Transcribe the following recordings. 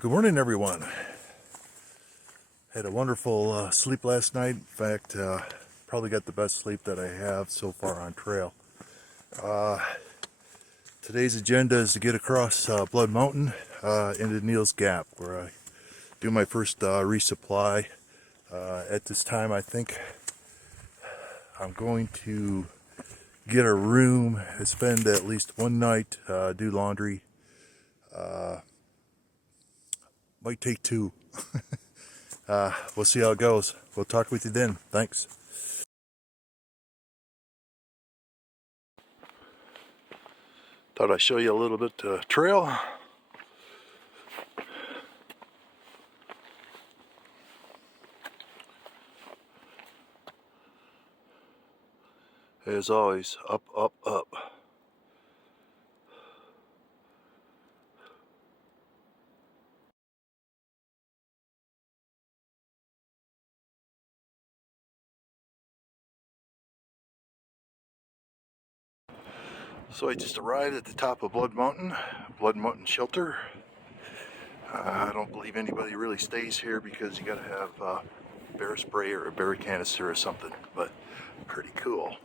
Well, good morning, everyone. Had a wonderful sleep last night. In fact, probably got the best sleep that I have so far on trail. Today's agenda is to get across Blood Mountain into Neels Gap, where I do my first resupply. At this time, I think I'm going to get a room, spend at least one night, do laundry. Might take two. We'll see how it goes. We'll talk with you then. Thanks. Thought I'd show you a little bit trail. As always, up, up, up. So I just arrived at the top of Blood Mountain Shelter. I don't believe anybody really stays here because you gotta have bear spray or a bear canister or something, but pretty cool.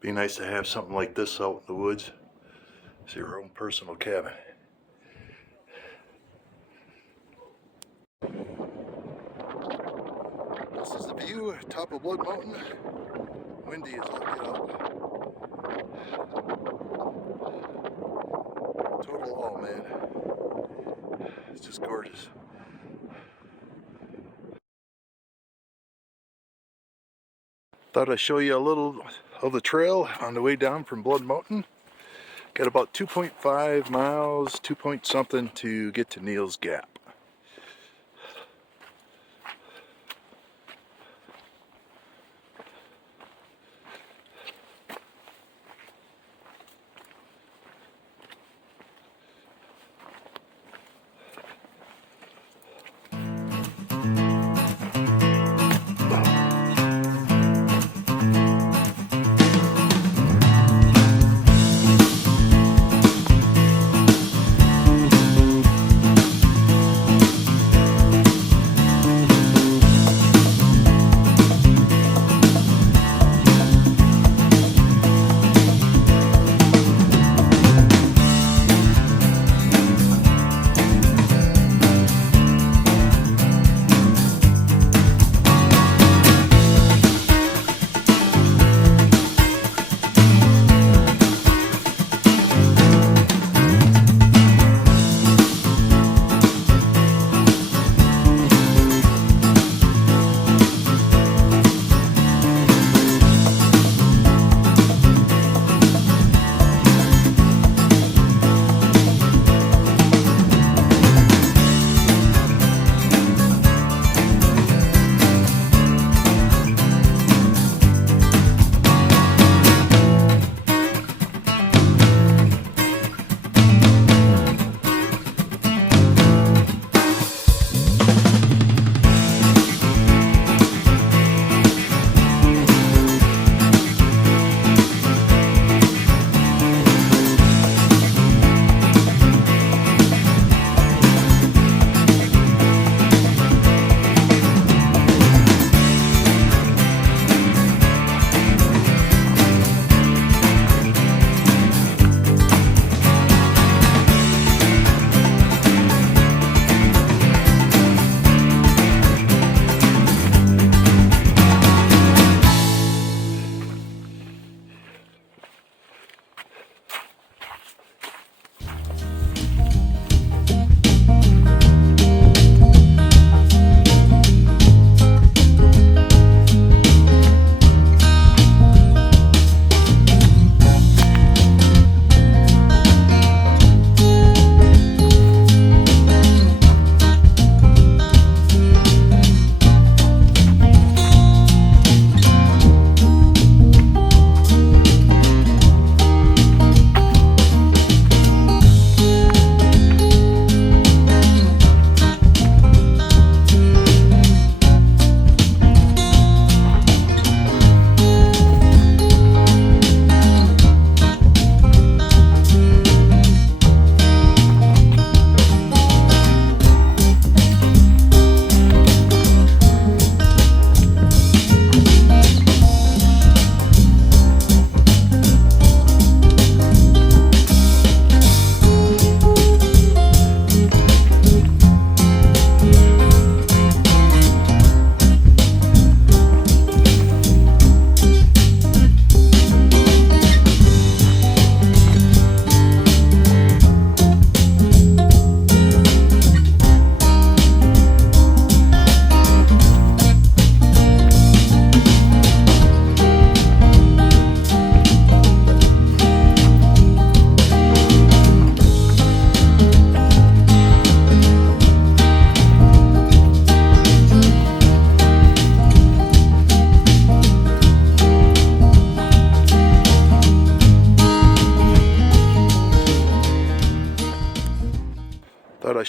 Be nice to have something like this out in the woods. It's your own personal cabin. This is the view, top of Blood Mountain. Windy as all get out. Total awe, man. It's just gorgeous. Thought I'd show you a little of the trail on the way down from Blood Mountain. Got about 2.5 miles, 2 point something to get to Neels Gap.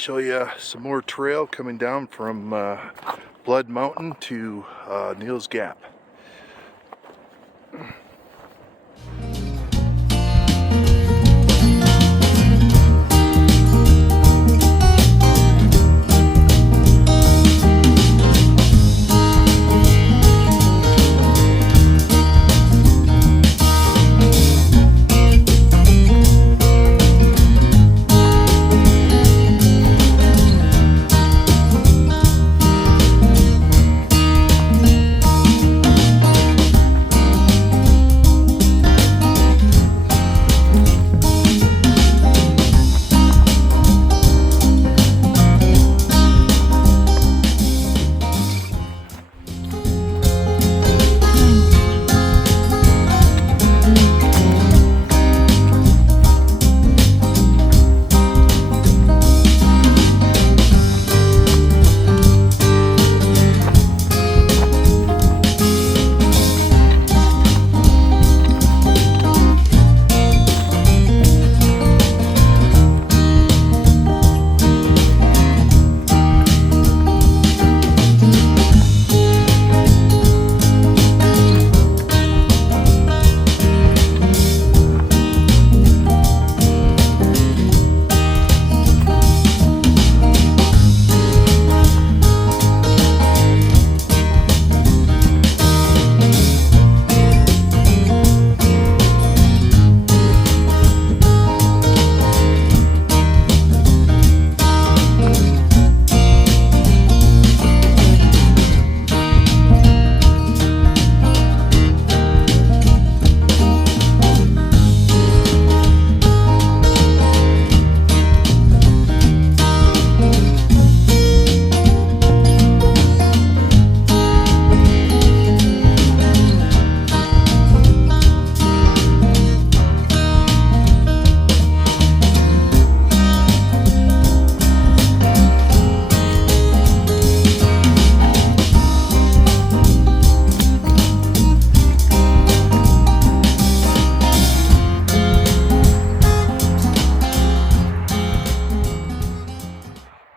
show you some more trail coming down from Blood Mountain to Neels Gap.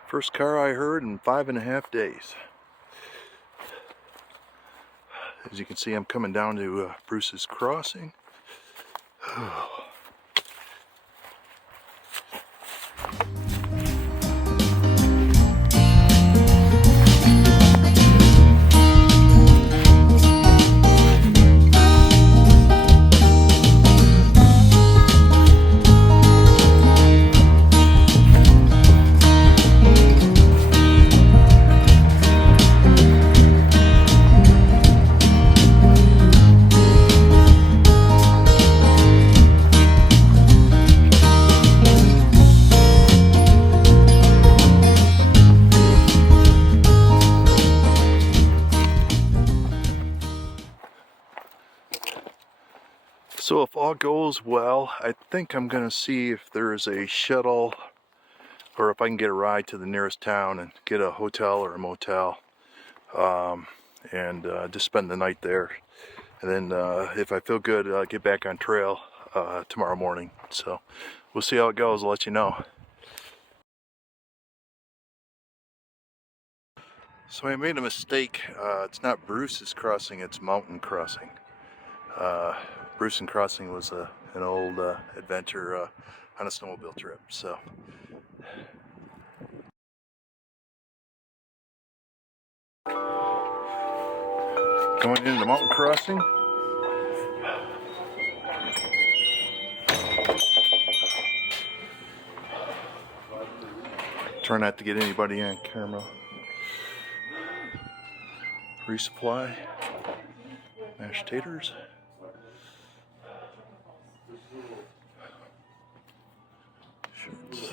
First car I heard in 5.5 days. As you can see, I'm coming down to Bruce's Crossing. So if all goes well, I think I'm going to see if there is a shuttle or if I can get a ride to the nearest town and get a hotel or a motel and just spend the night there. And then if I feel good, I'll get back on trail tomorrow morning. So we'll see how it goes. I'll let you know. So I made a mistake. It's not Bruce's Crossing, it's Mountain Crossing. Bruce's Crossing was an old adventure on a snowmobile trip. So going into Mountain Crossing. Try not to get anybody on camera. Resupply. Mashed taters. Shirts.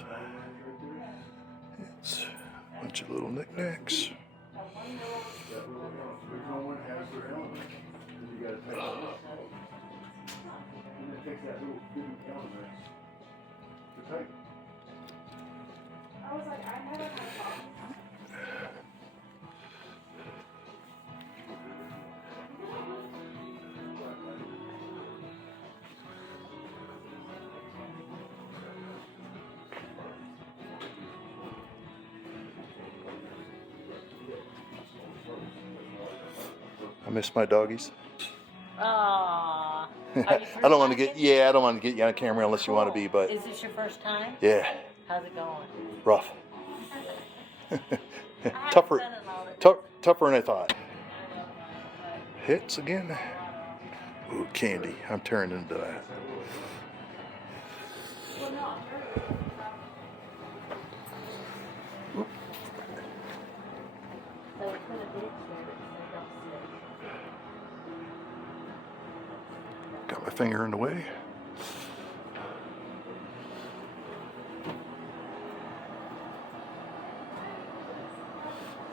It's a bunch of little knickknacks. I was like, I never had a problem. miss my doggies. Aww. I don't want to get I don't want to get you on camera unless you want to be, but Is this your first time? yeah, How's it going? rough. I tougher, haven't done it all the tougher than I thought. Hits again. Ooh, candy. I'm turning into that. So we put a ditch there that said don't sit. Got my finger in the way.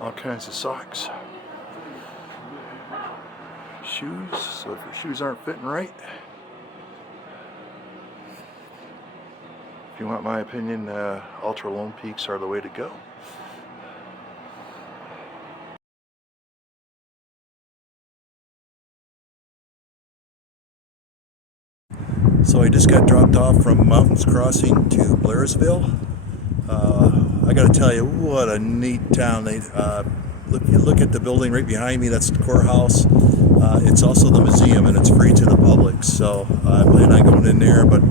All kinds of socks. Shoes, so if your shoes aren't fitting right. If you want my opinion, Ultra Lone Peaks are the way to go. So I just got dropped off from Mountains Crossing to Blairsville. I got to tell you, what a neat town. You look at the building right behind me, that's the courthouse. It's also the museum, and it's free to the public. So I plan on going in there. But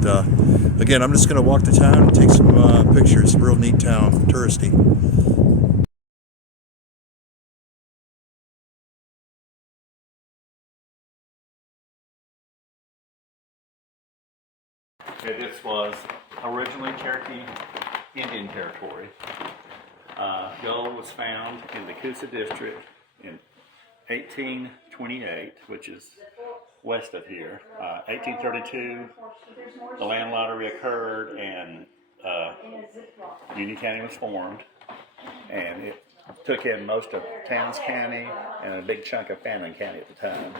again, I'm just going to walk the town and take some pictures. Real neat town, touristy. Okay, this was originally Cherokee Indian Territory. Gold was found in the Coosa District in 1828, which is west of here. 1832, the land lottery occurred and Union County was formed, and it took in most of Towns County and a big chunk of Fannin County at the time.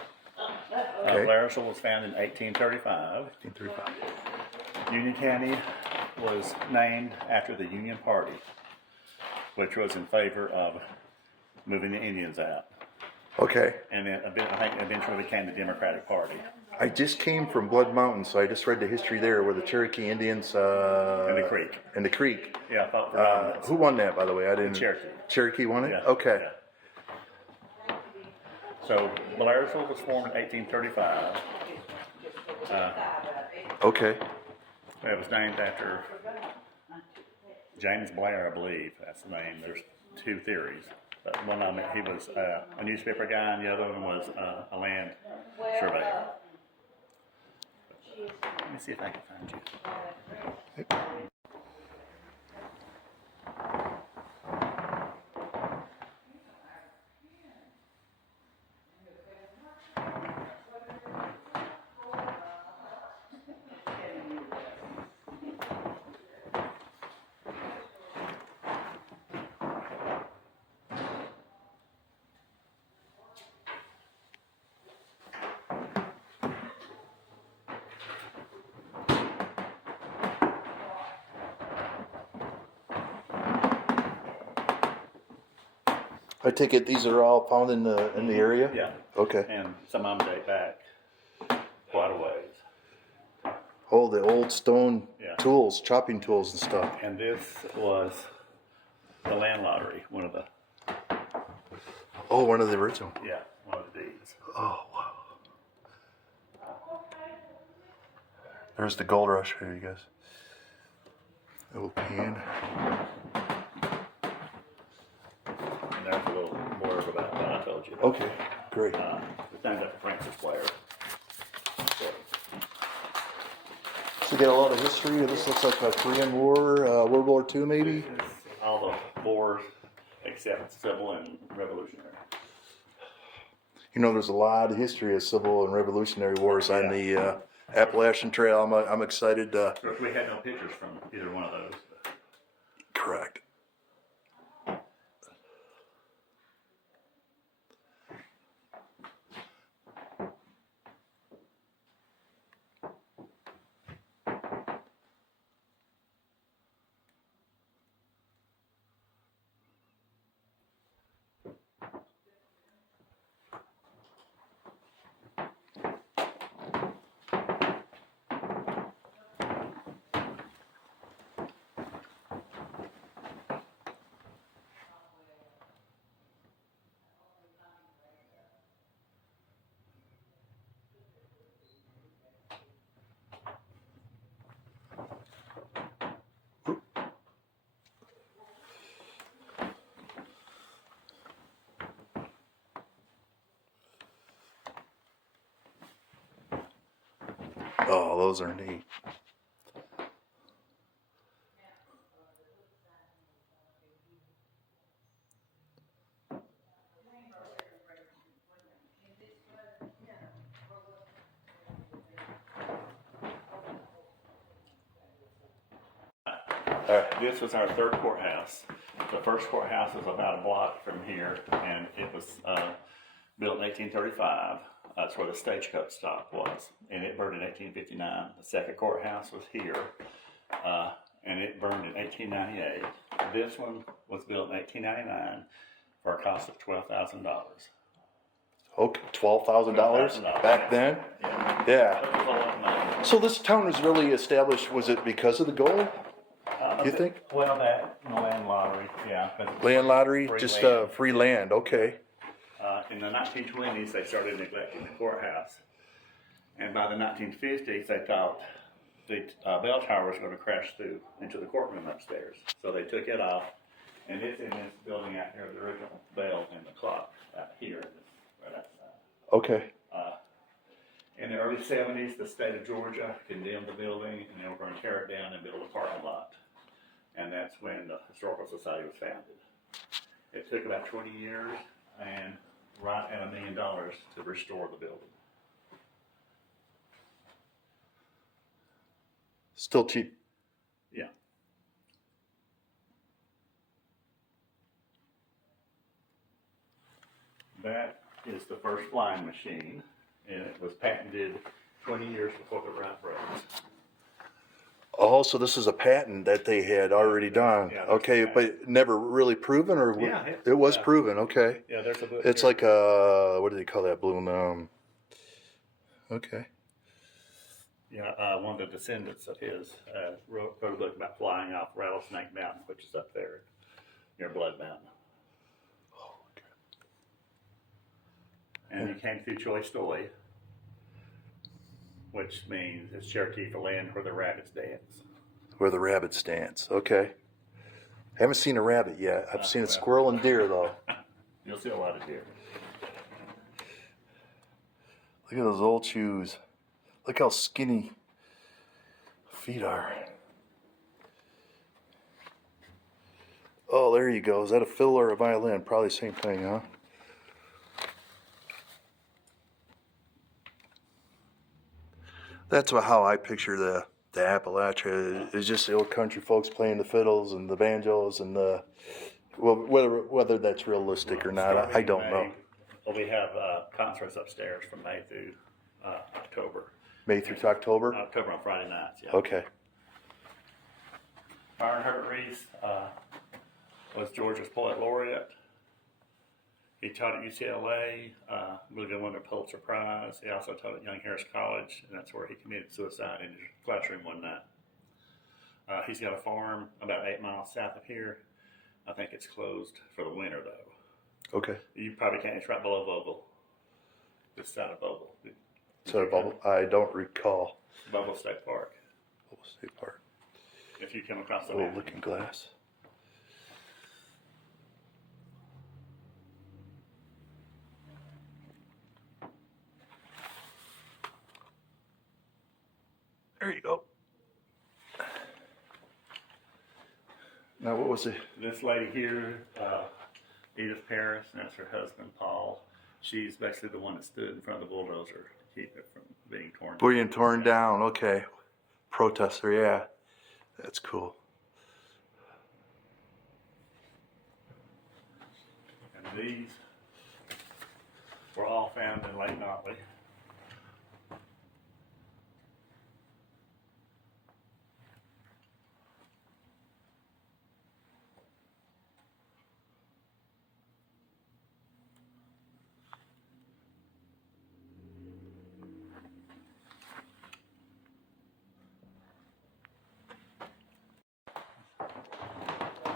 Okay. Blairsville was founded in 1835. 1835. Union County was named after the Union Party, which was in favor of moving the Indians out. Okay. And then I think eventually became the Democratic Party. I just came from Blood Mountain, so I just read the history there where the Cherokee Indians And the Creek. and the Creek. Yeah, I fought for dominance. Who won that, by the way? I didn't. Cherokee. Cherokee won it. Yeah. Okay. Yeah. So Blairsville was formed in 1835. Okay. It was named after James Blair, I believe. That's the name. There's two theories. But one of them, he was a newspaper guy, and the other one was a land surveyor. Let me see if I can find you. I take it these are all found in the area? Yeah. Okay. And some of them date back quite a ways. Oh, the old stone Yeah. tools, chopping tools and stuff. And this was the land lottery, one of the original. one of the deeds. Oh, wow. There's the gold rush here, you guys. Little pan. And there's a little more about what I told you. Okay, great. It's named after Francis Blair. So, So you get a lot of history. This looks like a Korean War, World War II maybe? all the wars except civil and revolutionary. You know, there's a lot of history of civil and revolutionary wars on the Appalachian Trail. I'm excited. Of course, we had no pictures from either one of those. Correct. Oh, those are neat. All right. This was our third courthouse. The first courthouse was about a block from here, and it was built in 1835. That's where the stagecoach stop was, and it burned in 1859. The second courthouse was here, and it burned in 1898. This one was built in 1899 for a cost of $12,000. Okay, $12,000 back then? Yeah. Yeah. That was a lot of money. So this town was really established, was it because of the gold? You think? Well, that and the land lottery, yeah. but Land lottery, free just land. free land, okay. In the 1920s, they started neglecting the courthouse. And by the 1950s, they thought the bell tower was going to crash through into the courtroom upstairs. So they took it off, and it's in this building out here, the original bell and the clock out here, right outside. Okay. In the early 70s, the state of Georgia condemned the building, and they were going to tear it down and build a parking lot. And that's when the Historical Society was founded. It took about 20 years and right at $1 million to restore the building. Still cheap. Yeah. That is the first flying machine, and it was patented 20 years before the Wright brothers. Oh, so this is a patent that they had already done. Yeah, Okay, that's but never really proven, or Yeah, it was yeah. proven. Okay, Yeah, there's a book. it's here. like what do they call that balloon? Okay. Yeah, one of the descendants of his wrote a book about flying off Rattlesnake Mountain, which is up there near Blood Mountain. And he came through Choistoy, which means it's Cherokee for land where the rabbits dance. Where the rabbit stands. Okay. Haven't seen a rabbit yet. I've seen a well. squirrel and deer though. You'll see a lot of deer. Look at those old shoes. Look how skinny feet are. Oh, there you go. Is that a fiddle or a violin? Probably the same thing, huh? That's how I picture the Appalachia. It's just the old country folks playing the fiddles and the banjos and the, well, whether that's realistic or not, I don't know. Well, we have concerts upstairs from May through October. May through October? October on Friday nights, yeah. Okay. Byron Herbert Reese was Georgia's poet laureate. He taught at UCLA, really won a Pulitzer Prize. He also taught at Young Harris College, and that's where he committed suicide in his classroom one night. He's got a farm about 8 miles south of here. I think it's closed for the winter, though. Okay. You probably can't. It's right below Vogel, this side of Vogel. So I don't recall. Vogel State Park. Vogel State Park. If you come across the Oh, map. Looking Glass. There you go. Now, what was it? This lady here, Edith Paris, and that's her husband, Paul. She's basically the one that stood in front of the bulldozer to keep it from being torn down. Being torn down. Okay. Protester. Yeah. That's cool. And these were all found in Lake Notley.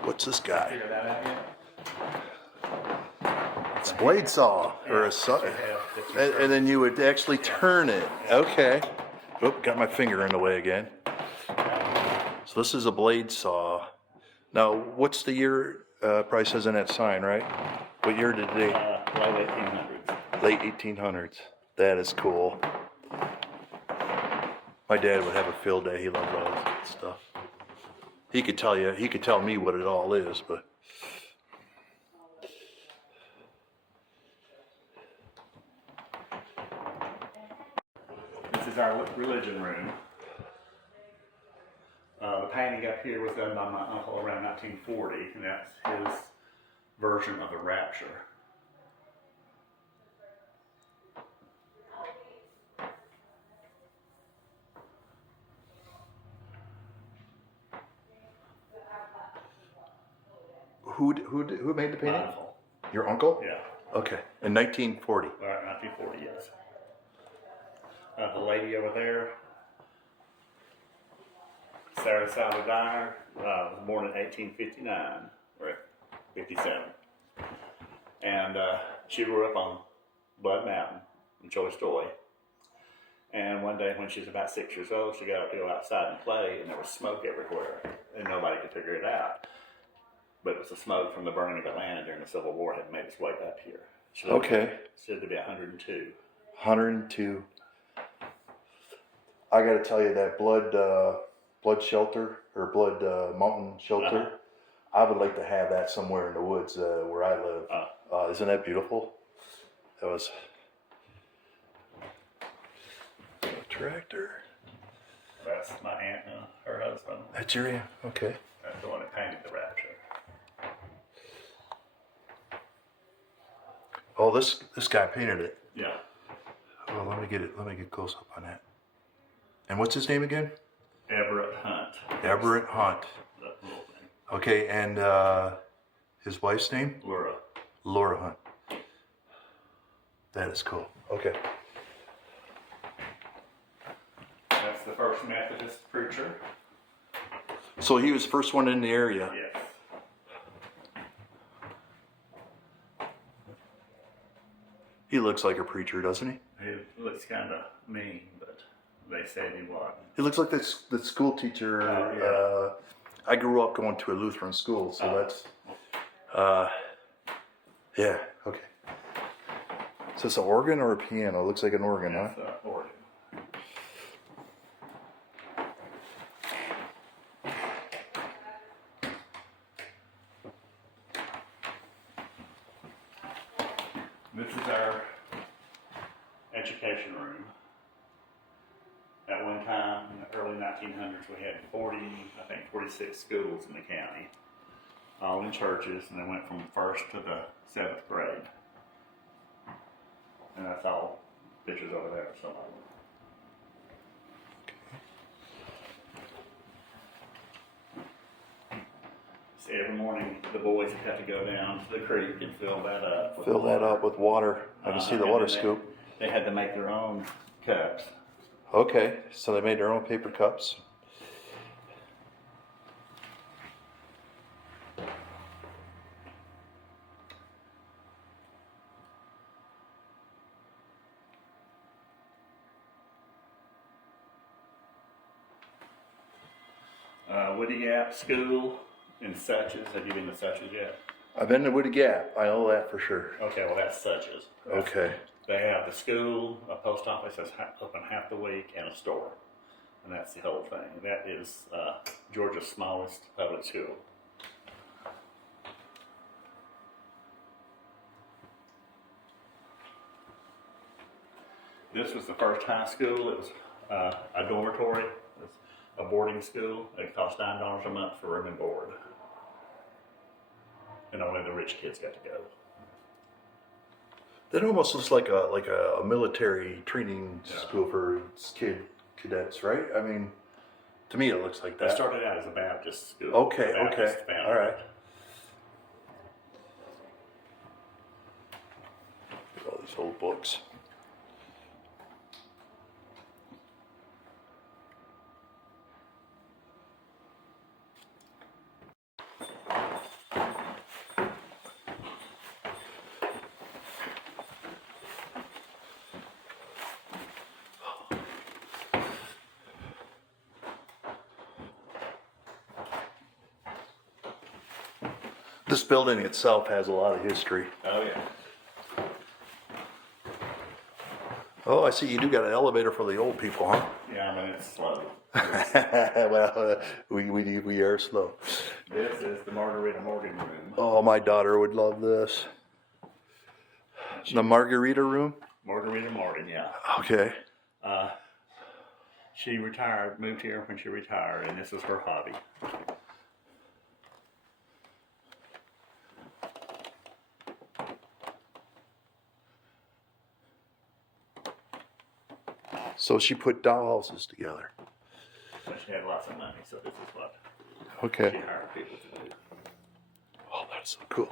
What's this guy? Figure that out yet? It's a blade saw or a saw. And then you would actually turn it. Okay. Oop, got my finger in the way again. So this is a blade saw. Now, what's the year? Price says in that sign, right? What year did they? Late 1800s. Late 1800s. That is cool. My dad would have a field day. He loved all that stuff. He could tell you. He could tell me what it all is, but. This is our religion room. The painting up here was done by my uncle around 1940, and that's his version of the rapture. Who made the My painting? uncle. Your uncle? Yeah. Okay. In 1940. All right, 1940, yes. The lady over there, Sarah Salva Dyer, was born in 1859, or 57. And she grew up on Blood Mountain in Choistoy. And one day when she was about 6 years old, she got up to go outside and play, and there was smoke everywhere, and nobody could figure it out. But it was the smoke from the burning of Atlanta during the Civil War had made its way up here. She lived to be 102. 102. I got to tell you that blood shelter or blood mountain shelter. I would like to have that somewhere in the woods where I live. Isn't that beautiful? That was a tractor. That's my aunt and her husband. That's your aunt. Okay. That's the one that painted the rapture. Oh, this guy painted it. Yeah. Oh, let me get close up on that. And what's his name again? Everett Hunt. Everett Hunt. That little thing. Okay, and his wife's name? Laura. Laura Hunt. That is cool. Okay. That's the first Methodist preacher. So he was the first one in the area. Yes. He looks like a preacher, doesn't he? He looks kind of mean, but they said he wasn't. He looks like the school teacher. Oh, yeah. I grew up going to a Lutheran school, so that's. Yeah. Okay. Is this an organ or a piano? It looks like an organ, huh? That's Oregon. This is our education room. At one time, in the early 1900s, we had 46 schools in the county, all in churches, and they went from 1st to the 7th grade. And that's all pictures over there. So. See, every morning the boys would have to go down to the creek and fill that up. Fill that up with water. I can see the water and scoop. They had to make their own cups. Okay, so they made their own paper cups. Woody Gap School in Suches. Have you been to Suches yet? I've been to Woody Gap. I know that for sure. Okay, well that's Suches. Okay. They have the school, a post office that's open half the week, and a store. And that's the whole thing. That is Georgia's smallest public school. This was the first high school. It was a dormitory. It was a boarding school. It cost $9 a month for room and board. And only the rich kids got to go. That almost looks like a military training school for cadets, right? I mean, to me it looks like that. That started out as a Baptist school. Okay, The Baptist okay, founded all right. it. Look at all these old books. This building itself has a lot of history. Oh yeah. Oh, I see you do got an elevator for the old people, huh? Yeah, I mean, it's slow. Well, we are slow. This is the Margarita Morgan room. Oh, my daughter would love this. The margarita room? Margarita Morgan, yeah. Okay. She retired, moved here when she retired, and this is her hobby. So she put dollhouses together. But she had lots of money, so this is what she Okay. hired people to do. Oh, that's so cool.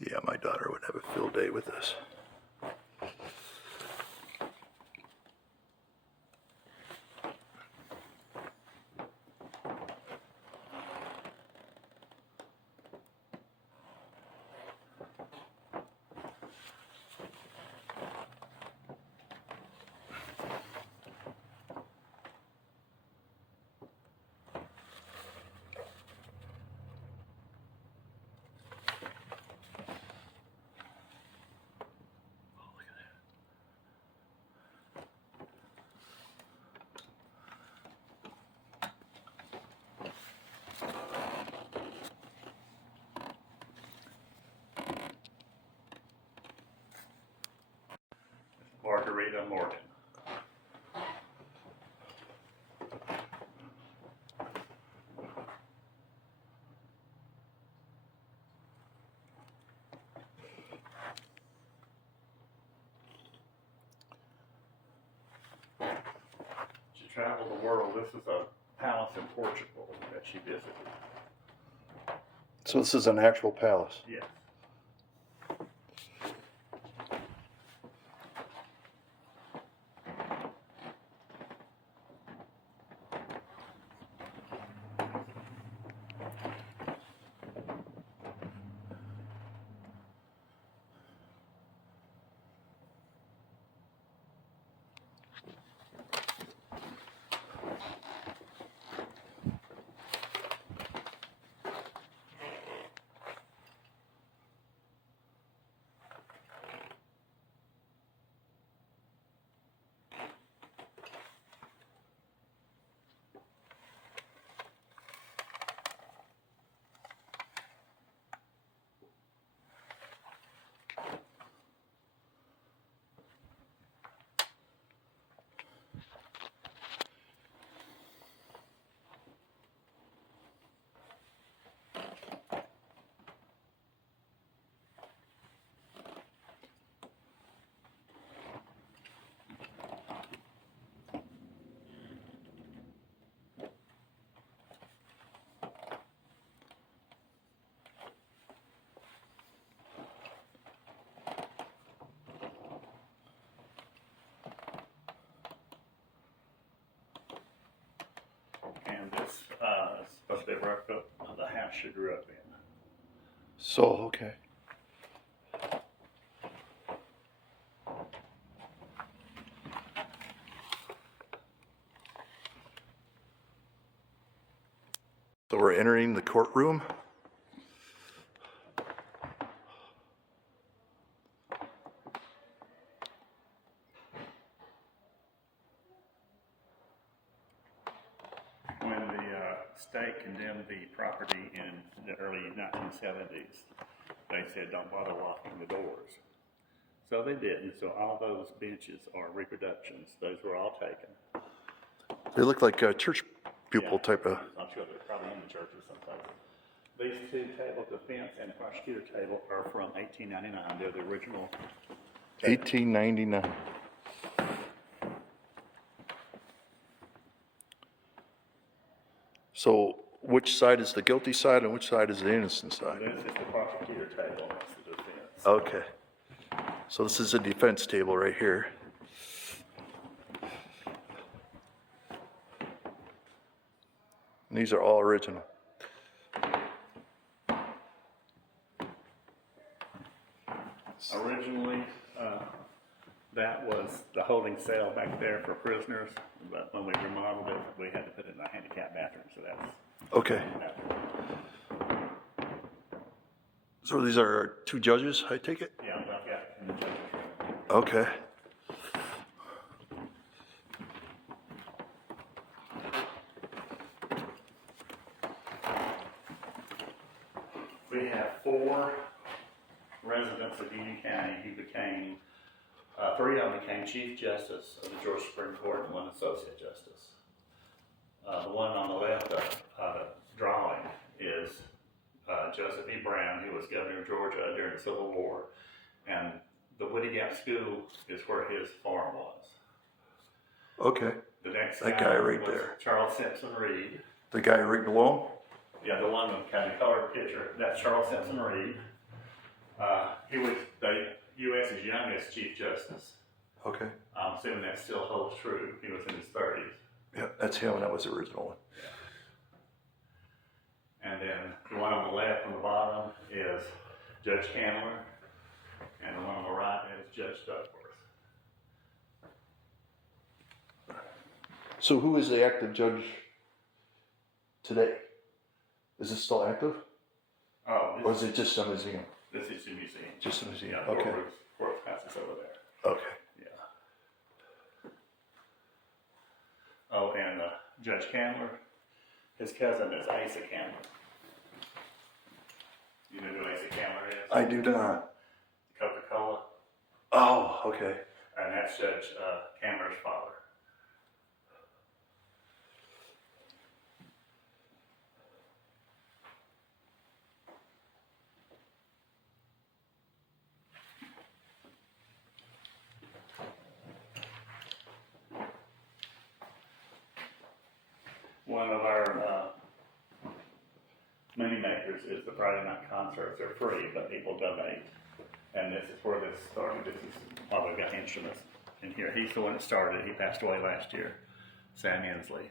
Yeah, my daughter would have a field day with this. Margarita Morgan. She traveled the world. This is a palace in Portugal that she visited. So this is an actual palace. Yes. And this is supposed to be a replica of the house she grew up in. So, okay. So we're entering the courtroom. When the state condemned the property in the early 1970s, they said don't bother locking the doors. So they didn't. So all those benches are reproductions. Those were all taken. They look like church pupil type of. I'm sure they're probably in the churches someplace. These two tables, the fence and the prosecutor table, are from 1899. They're the original. 1899. So which side is the guilty side and which side is the innocent side? This is the prosecutor table. That's the defense. Okay. So this is a defense table right here. And these are all original. Originally, that was the holding cell back there for prisoners, but when we remodeled it, we had to put it in a handicap bathroom, so that's Okay. So these are two judges, I take it? yeah, I've got in the judge's room. Okay. We have 4 residents of Union County who became, 3 of them became Chief Justice of the Georgia Supreme Court and 1 Associate Justice. The one on the left of the drawing is Joseph E. Brown, who was governor of Georgia during the Civil War, and the Woody Gap School is where his farm was. Okay. The next That guy right was there. Charles Simpson Reed. The guy right below Yeah, the one with kind of colored picture. That's Charles Simpson Reed. He was the U.S.'s youngest Chief Justice. him? Okay. I'm assuming that still holds true. He was in his 30s. Yeah, that's him. That was the original one. And then the one on the left on the bottom is Judge Candler. And the one on the right is Judge Duckworth. So who is the active judge today? Is it still active? Oh, Or is it just a museum? this is the museum. Just a museum. Yeah, Okay. courthouse is over there. Okay. Yeah. Oh, and Judge Candler, his cousin is Asa Candler. You know who Asa Candler is? I do not. Coca-Cola. Oh, okay. And that's Judge Candler's father. One of our money makers is the Friday night concerts. They're free, but people donate. And this is where this started. This is why we've got instruments in here. He's the one that started it. He passed away last year, Sam Inslee.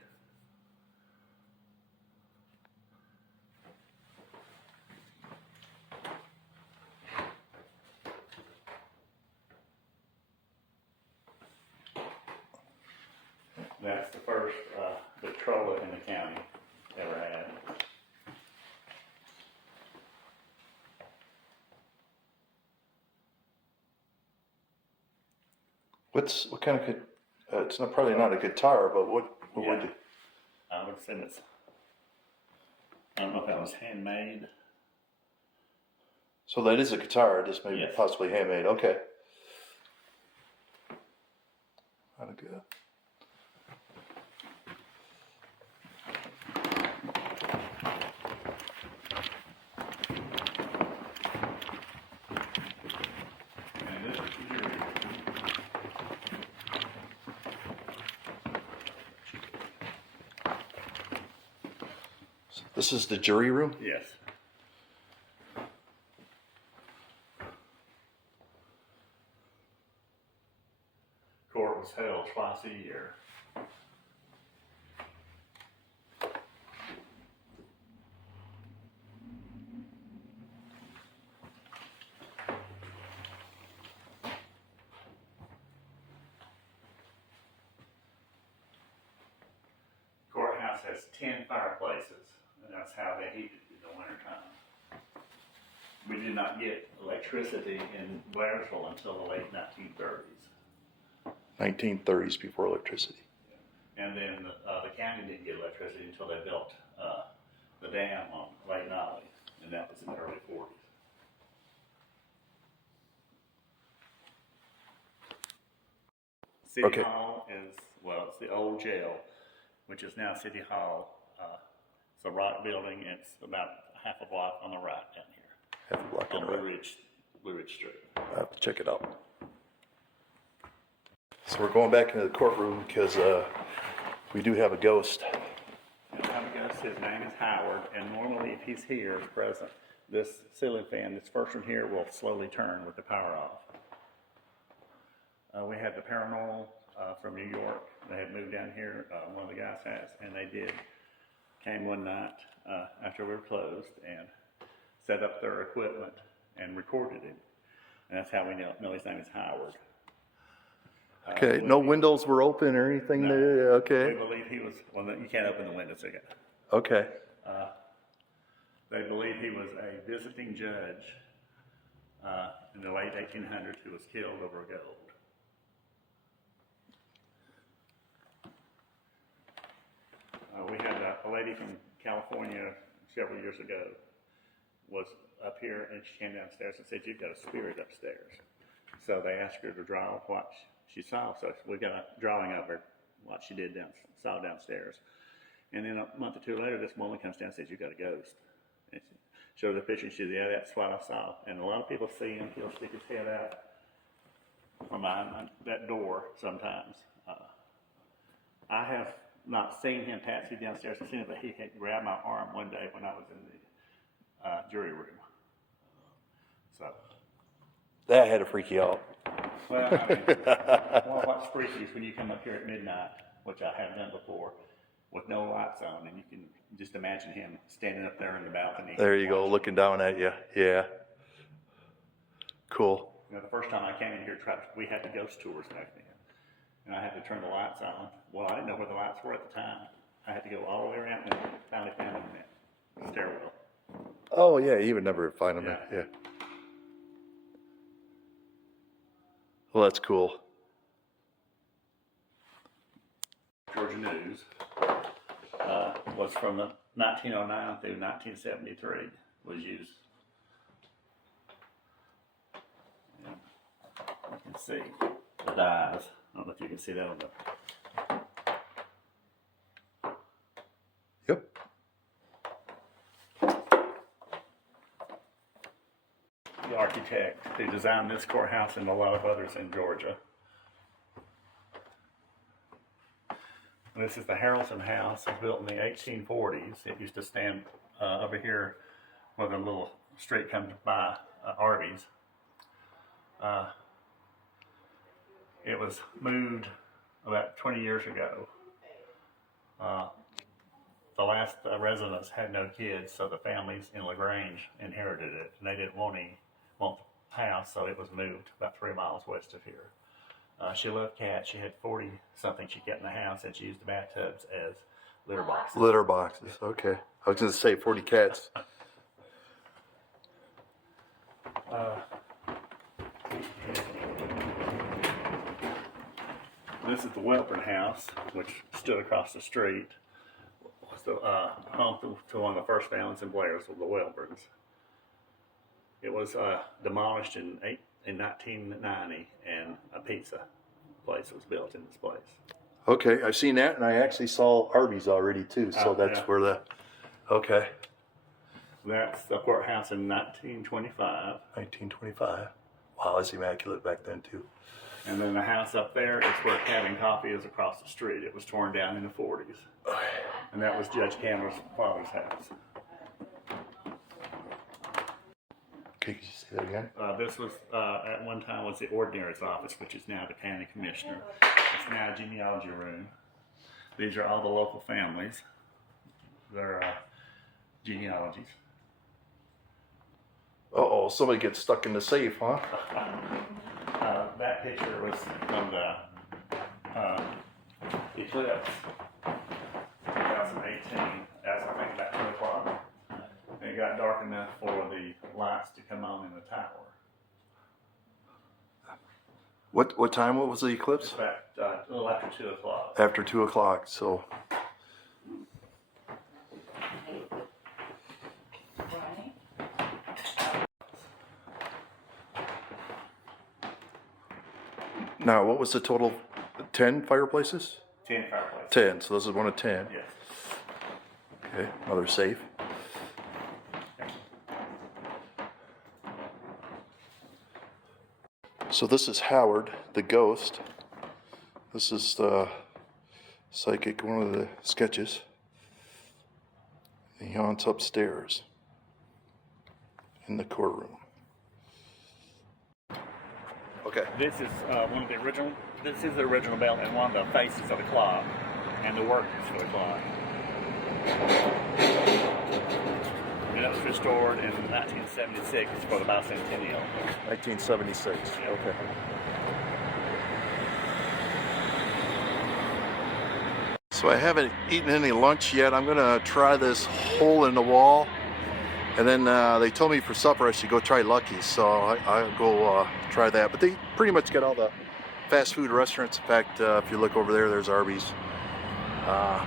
That's the first Victrola in the county ever had. What kind of it's not probably not a guitar, but what would Yeah. you? I would assume it's, I don't know if that was handmade. So that is a guitar, just maybe Yes. possibly handmade. Okay. Not good. And this is here. This is the jury room? Yes. Court was held twice a year. Courthouse has 10 fireplaces, and that's how they heat it in the wintertime. We did not get electricity in Blairsville until the late 1930s. 1930s before electricity. And then the county didn't get electricity until they built the dam on Lake Nolly, and that was in the early 40s. City Okay. Hall is, well, it's the old jail, which is now City Hall. It's a rock building. It's about half a block on the right down here Half a block on in Blue a row. Ridge Street. I have to check it out. So we're going back into the courtroom because we do have a ghost. And how it goes, his name is Howard, and normally if he's here, present, this ceiling fan, this first one here, will slowly turn with the power off. We had the paranormal from New York. They had moved down here, one of the guys has, and they came one night after we were closed and set up their equipment and recorded him. And that's how we know his name is Howard. Okay, no windows were open or anything No. there? We Okay. believe he was, well, you can't open the windows again. Okay. They believe he was a visiting judge in the late 1800s who was killed over gold. a lady from California several years ago was up here, and she came downstairs and said, "You've got a spirit upstairs." So they asked her to draw what she saw. So we got a drawing of her, what she saw downstairs. And then a month or two later, this woman comes down and says, "You've got a ghost." And she showed her the picture, and she said, "Yeah, that's what I saw." And a lot of people see him. He'll stick his head out from behind that door sometimes. I have not seen him pass me downstairs. I've seen it, but he had grabbed my arm one day when I was in the jury room. So. That had to freak you out. Well, I mean, well, what's freaky is when you come up here at midnight, which I have done before, with no lights on, and you can just imagine him standing up there in the balcony. There you go, looking down at you. Yeah. Cool. You know, the first time I came in here, we had the ghost tours back then, and I had to turn the lights on. Well, I didn't know where the lights were at the time. I had to go all the way around and finally found them in the stairwell. Oh, yeah, you would never find them. Yeah. Well, that's cool. Georgia News was from the 1909 through 1973 was used. And you can see the dies. I don't know if you can see that on the. Yep. The architect who designed this courthouse and a lot of others in Georgia. This is the Harrelson House. It was built in the 1840s. It used to stand over here where the little street comes by Arby's. It was moved about 20 years ago. The last residents had no kids, so the families in LaGrange inherited it, and they didn't want the house, so it was moved about 3 miles west of here. She loved cats. She had 40-something she kept in the house, and she used the bathtubs as litter boxes. Litter boxes, okay. I was going to say 40 cats. This is the Welburn House, which stood across the street. It was the home to one of the first families in Blair's, the Welburns. It was demolished in 1990, and a pizza place was built in this place. Okay, I've seen that, and I actually saw Arby's already too, so that's yeah. where the, okay. That's the courthouse in 1925. 1925. Wow, that's immaculate back then too. And then the house up there is where Cabin Coffee is across the street. It was torn down in the 40s. And that was Judge Candler's father's house. Okay, could you say that again? This was, at one time, was the Ordinary's office, which is now the county commissioner. It's now a genealogy room. These are all the local families. Their genealogies. Uh-oh, somebody gets stuck in the safe, huh? That picture was from the eclipse 2018. That's, I think, about 2 o'clock. It got dark enough for the lights to come on in the tower. What time was the eclipse? It's about a little after 2 o'clock. After 2 o'clock, so. Now, what was the total? 10 fireplaces? 10 fireplaces. 10, so this is one of 10. Yes. Okay, another safe. So this is Howard, the ghost. This is the psychic, one of the sketches. He haunts upstairs in the courtroom. Okay. This is one of the original. This is the original bell and one of the faces of the clock, and the workings for the clock. And that was restored in 1976 for the bicentennial. 1976. Okay. So I haven't eaten any lunch yet. I'm gonna try this hole in the wall, and then they told me for supper I should go try Lucky's, so I'll go try that. But they pretty much got all the fast food restaurants. In fact, if you look over there, there's Arby's.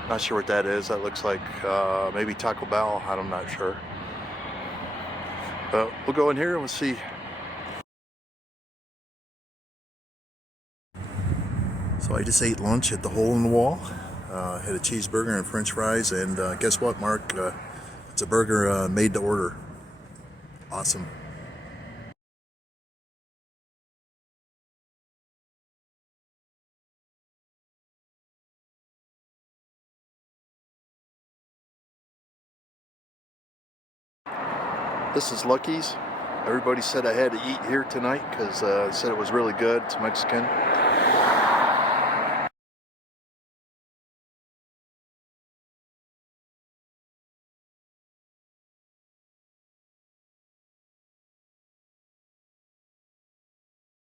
Not sure what that is. That looks like maybe Taco Bell. I'm not sure. But we'll go in here and we'll see. So I just ate lunch at the Hole in the Wall. Had a cheeseburger and french fries, and guess what, Mark? It's a burger made to order. Awesome. This is Lucky's. Everybody said I had to eat here tonight because said it was really good. It's Mexican.